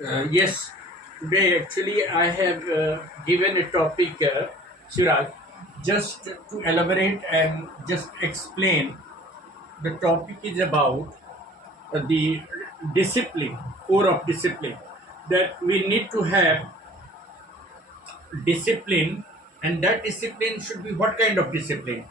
Yes, today actually I have given a topic, Chirag, just to elaborate and just explain. The topic is about the discipline, core of discipline, that we need to have discipline, and that discipline should be what kind of discipline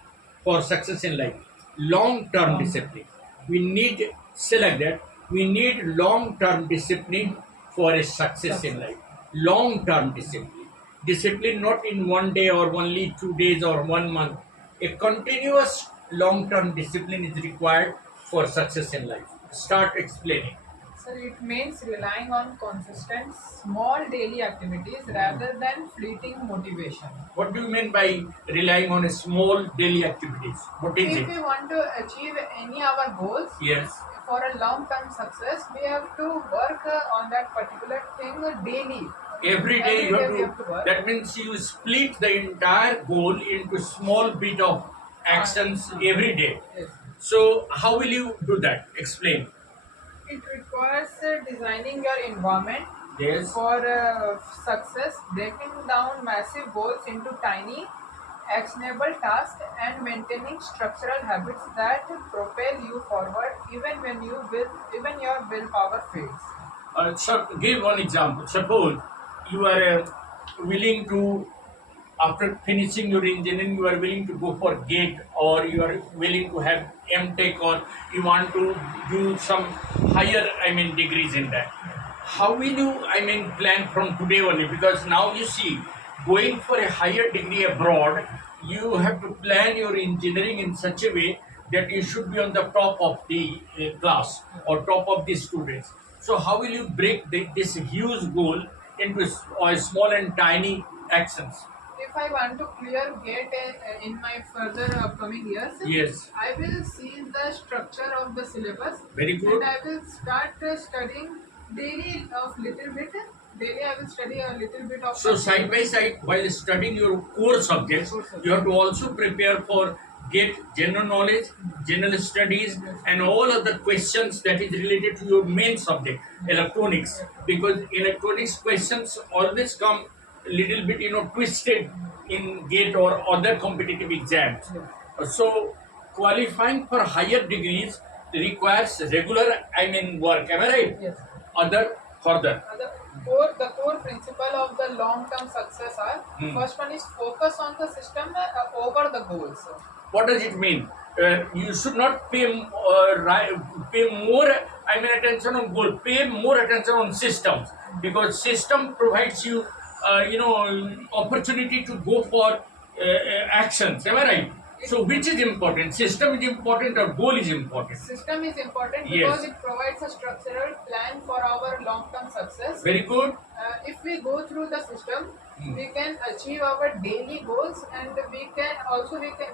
for success in life? Long term discipline. We need, select that, we need long term discipline for a success in life. Long term discipline. Discipline not in one day or only 2 days or 1 month. A continuous long term discipline is required for success in life. Start explaining. So it means relying on consistent, small daily activities rather than fleeting motivation. What do you mean by relying on a small daily activities? What is If it? we want to achieve any of our goals Yes. for a long-term success, we have to work on that particular thing daily. Every day Every you have day we to, have to work. that means you split the entire goal into small bit of actions every day. Yes. So how will you do that? Explain. It requires designing your environment Yes. for success, breaking down massive goals into tiny, actionable tasks, and maintaining structural habits that propel you forward even your willpower fades. So give one example. Suppose you are willing to, after finishing your engineering, you are willing to go for GATE, or you are willing to have MTech, or you want to do some higher, degrees in that. How will you, plan from today only? Because now you see, going for a higher degree abroad, you have to plan your engineering in such a way that you should be on the top of the class or top of the students. So how will you break this huge goal into small and tiny actions? If I want to clear GATE in my further upcoming years, Yes, I will see the structure of the syllabus very and good. I will start studying daily of little bit. Daily I will study a little bit of So my side by syllabus. side, while studying your core subjects, Core subject. you have to also prepare for get general knowledge, general studies, Yes. and all other questions that is related to your main subject, electronics. Because electronics questions always come a little bit, twisted in GATE or other competitive exams. Yes. So qualifying for higher degrees requires regular, work. Am I right? Yes. Other further. The core principle of the long-term success are Hmm. first one is focus on the system over the goals. What does it mean? You should not pay more, attention on goal. Pay more attention on systems, because system provides you, opportunity to go for actions. Am I right? So which is important? System is important or goal is important? System is important because Yes. it provides a structural plan for our long-term success. Very good. If we go through the system, Hmm. we can achieve our daily goals, and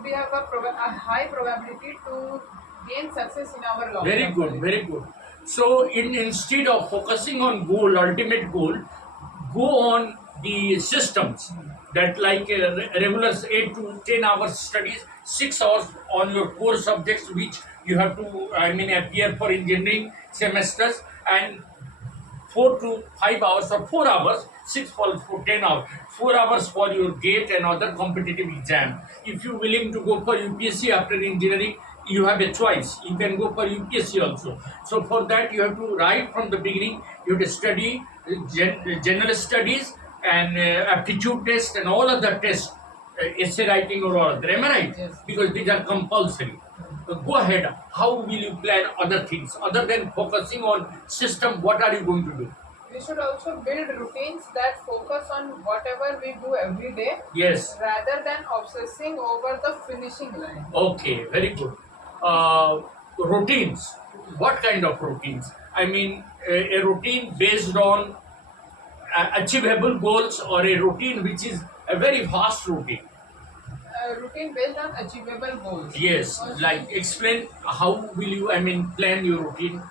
we have a high probability to gain success in our Very long-term good, career. very good. So, instead of focusing on goal, ultimate goal, go on the systems that, like regular 8 to 10 hours studies, 6 hours on your core subjects, which you have to, appear for engineering semesters, and 4 to 5 hours or 4 hours, 6 for 10 hours, 4 hours for your GATE and other competitive exam. If you're willing to go for UPSC after engineering, you have a choice. You can go for UPSC also. So for that, you have to, right from the beginning, you have to study general studies and aptitude test and all other tests, essay writing or all other. Am I right? Yes. Because these are compulsory. Go ahead. How will you plan other things other than focusing on system? What are you going to do? We should also build routines that focus on whatever we do every day Yes. rather than obsessing over the finishing line. Okay. Very good. Routines. What kind of routines? A routine based on achievable goals, or a routine which is a very fast routine. Routine based on achievable goals. Yes. Like explain how will you, plan your routine.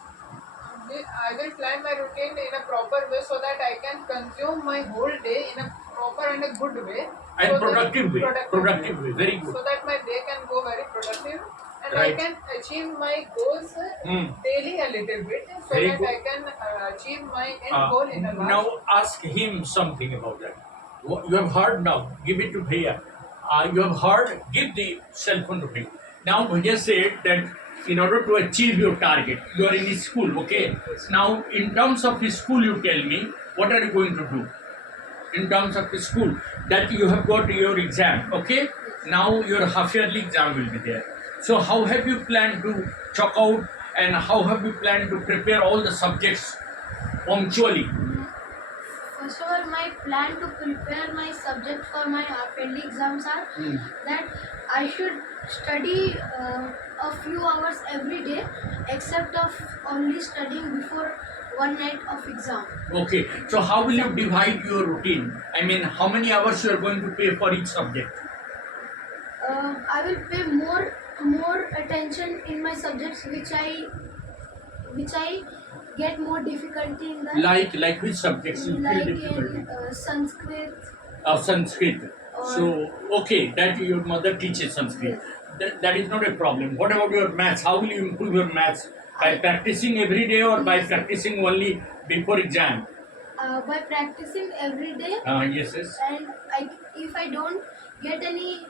I will plan my routine in a proper way so that I can consume my whole day in a proper and a good way. And So that productive way. productive Productive way. Very good. so that my day can go very productive And Right. I can achieve my goals daily a little bit, so Very that good. I can achieve my end goal in a large. Now ask him something about that. You have heard now. Give it to Bhaiya. You have heard. Give the cell phone to him. Now Bhaiya said that in order to achieve your target, you are in his school. Okay. Now in terms of his school, you tell me what are you going to do? In terms of the school, that you have got your exam. Okay. Now your half yearly exam will be there. So how have you planned to chalk out, and how have you planned to prepare all the subjects punctually? First of all, my plan to prepare my subject for my half-yearly exams are that I should study a few hours every day, except of only studying before one night of exam. Okay, so how will you divide your routine? I mean, how many hours you are going to pay for each subject? I will pay more attention in my subjects which I get more difficulty in that. Like which subjects you feel Like difficulty? in Sanskrit. Sanskrit. So, okay, that your mother teaches Sanskrit. That is not a problem. What about your maths? How will you improve your maths? By practicing every day or by practicing only before exam? By practicing every day, Yes, yes. and if I don't get any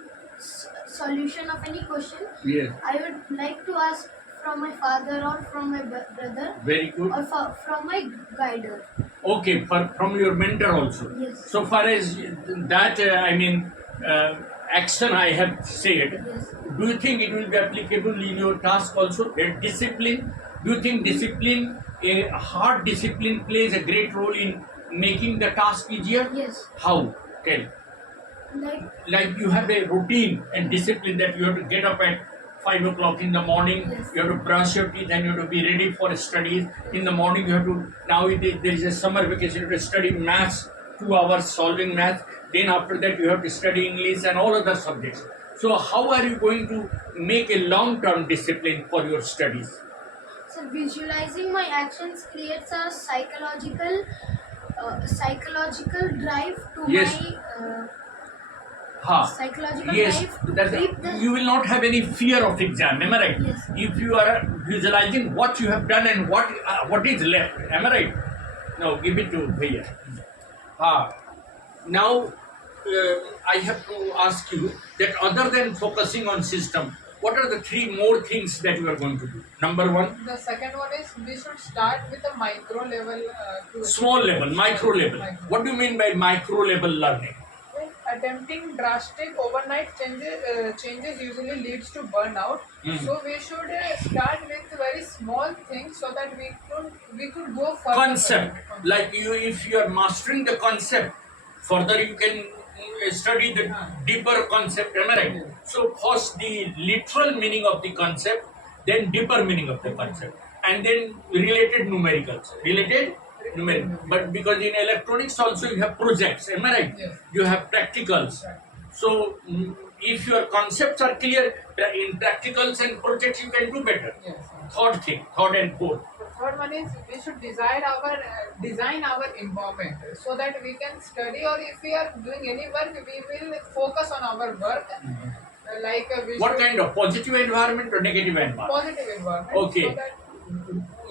solution of any question, Yes. I would like to ask from my father or from my brother Very good. or from my guider. Okay, from your mentor also. Yes. So far as that, action I have said, Yes. do you think it will be applicable in your task also? Discipline? Do you think discipline, a hard discipline, plays a great role in making the task easier? Yes. How? Tell. Like you have a routine and discipline that you have to get up at 5 o'clock in the morning. Yes. You have to brush your teeth and you have to be ready for studies. In the morning, you have to, now there is a summer vacation, you have to study maths, 2 hours solving maths. Then after that, you have to study English and all other subjects. So how are you going to make a long-term discipline for your studies? So visualizing my actions creates a psychological drive to Yes. my psychological Yes, drive to that keep the you will not have any fear of exam. Am I right? Yes. If you are visualizing what you have done and what is left. Am I right? Now give it to Bhaiya. Now I have to ask you that other than focusing on system, what are the 3 more things that you are going to do? Number 1, The second one is we should start with a micro level. small level, micro level. Micro. What do you mean by micro level learning? When attempting drastic overnight changes usually leads to burnout. So we should start with very small things so that we could go further. Concept, like if you are mastering the concept, further you can study the deeper concept. Am I right? So first the literal meaning of the concept, then deeper meaning of the concept, and then related numerical. But because in electronics also you have projects. Am I right? Yes. You have practicals. Right. So if your concepts are clear in practicals and projects, you can do better. Yes. Third and fourth. The third one is we should design our environment so that we can study, or if we are doing any work, we will focus on our work. We What should kind of positive environment or negative environment? positive environment. Okay. So that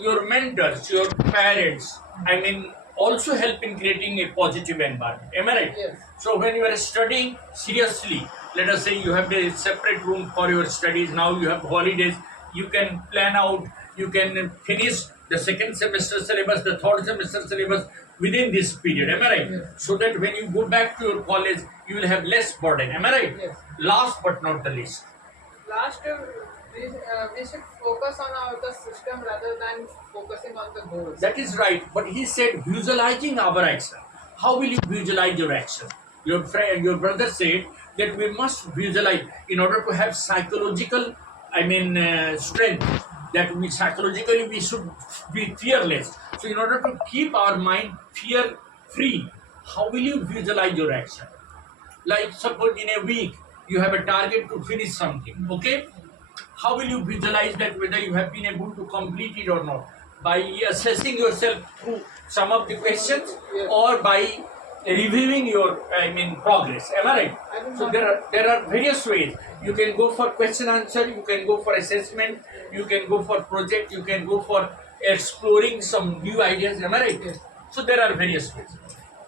Your mentors, your parents, I mean, also help in creating a positive environment. Am I right? Yes. So when you are studying seriously, let us say you have a separate room for your studies. Now you have holidays. You can plan out. You can finish the second semester syllabus, the third semester syllabus within this period. Am I right? Yes. So that when you go back to your college, you will have less burden. Am I right? Yes. Last but not the least. last we should focus on the system rather than focusing on the goals. That is right, but he said visualizing our action. How will you visualize your action? Your friend, your brother said that we must visualize in order to have psychological, strength. That we psychologically we should be fearless. So in order to keep our mind fear free, how will you visualize your action? Like suppose in a week you have a target to finish something. Okay, how will you visualize that whether you have been able to complete it or not? By assessing yourself through some of the questions, Yes. or by reviewing your, progress. Am I right? I will So not- there are various ways. You can go for question answer. You can go for assessment. You can go for project. You can go for exploring some new ideas. Am I right? Yes. So there are various ways.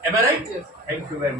Am I right? Yes. Thank you very much.